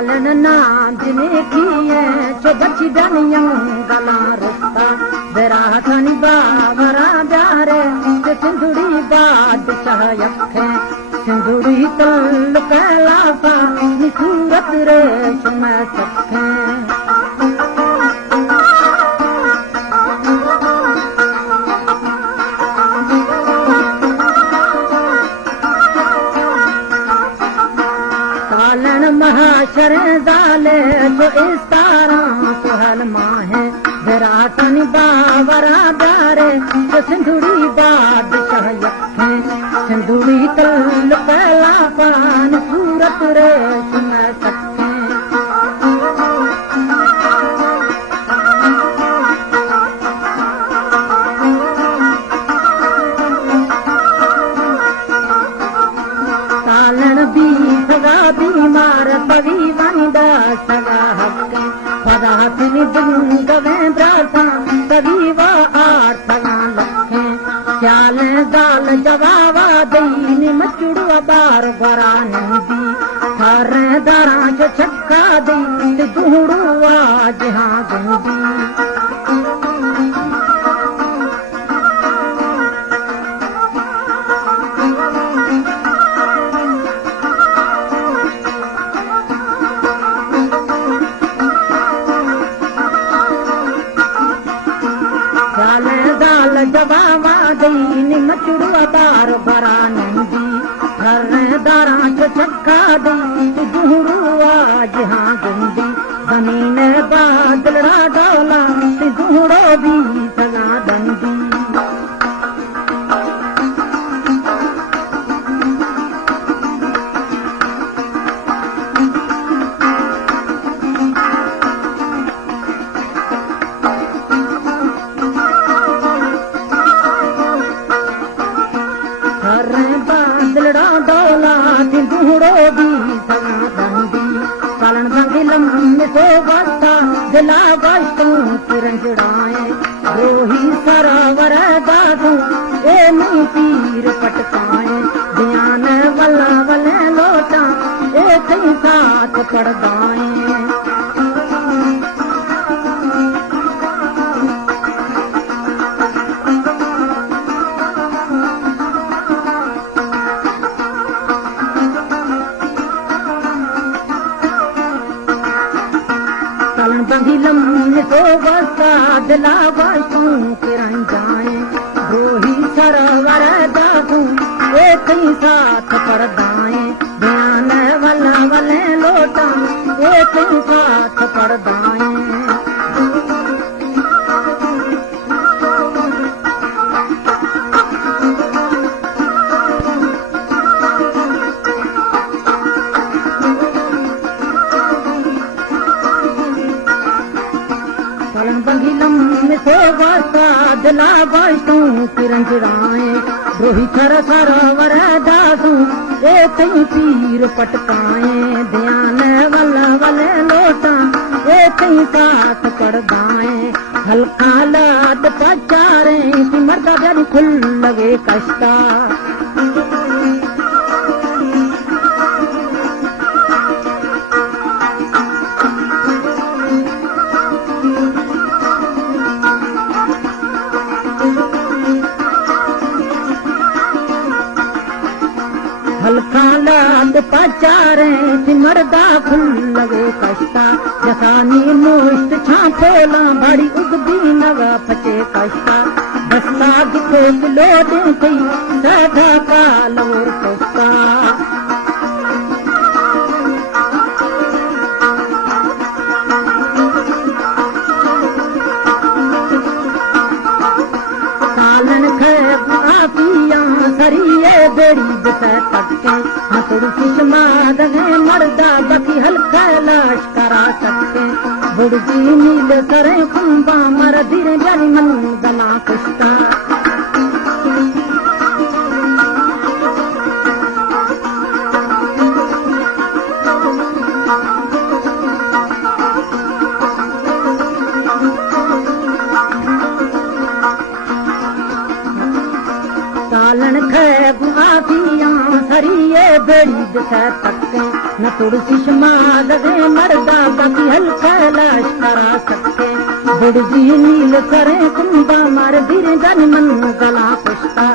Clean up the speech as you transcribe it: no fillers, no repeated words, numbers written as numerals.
सालन नाम जिने किए जो बची दनियों गला रुस्ता बेराथनी बावरा प्यारे सिंधुड़ी बादशाह यखे सिंधुड़ी तल कैलाफा सूरत रे सुना सखे महाशर जाले जो इस तारा सुहल माहे विराटनी बावरा प्यारे जो सिंधुड़ी बादशाह यखे सिंधुड़ी तल पहला पान सूरत रे सुन सके तालन भी सगा बीमार पवी वंदा सगा हक पदार्थनी दुंगवे ब्रासा तभी वा आठ सगा लखे ख्याल गाल जवाबा दईन मचुड़ बार बरा नंदी हर दरा जो छक्का दी दूड़ू आज हाँ गंदी जवाबा दईन मचुड़ बार बरा नंदी हर दरा जो छक्का दी दूड़ू आज हाँ गंदी जमीन बादलड़ा डोला दूड़ो भी सगा दंदी बादलड़ा डोला दूड़ो भी सगा दंदी पालन बंदी लम्बे तो बस्ता दिला बस्तों किरण जुड़ाए रोही सरावर दादू ए नी पीर पटकाए ध्यान वल्ला वले लोटा ए कई साथ पड़ गाए लम्बे तो बस्ता दिला बस्तों किरण जाए रोही सरावर दादू एक ही साथ पड़ गाए ध्यान वल्ला वले लोटा एक ही साथ पड़ गाए तो बस्ता दिला बस्तों किरण जुड़ाए रोही सर सरोवर दादू एक ही पीर पटकाए ध्यान वल्ला वले लोटा एक ही साथ पड़ गाए हल्का लाद पचारे कि मर्दा जन खुल लगे कष्टा हल्का लाद पचारे मर्दा फुल लगे कष्टा जसानी मुश्त छापोला बड़ी उगदी नवा फचे कष्टा बस्ता गिथे किलो दे सदा कालोर कष्टा सरिये बेड़ी बिस तके हसुड़ सुषमा दगे मर्दा बकी हल्का लाश करा सके बुड़गी नील करे कुंबा मर धीरे जरी मन दला कुश्ता सालन खे गुआतियां सरिये बेड़ी दिस तके न तुलसी समाज दे मर्दा बाकी हल्का लश्करा सके बुढ़जी नील करे कुंबा मार धीरे जन मन गला पुष्टा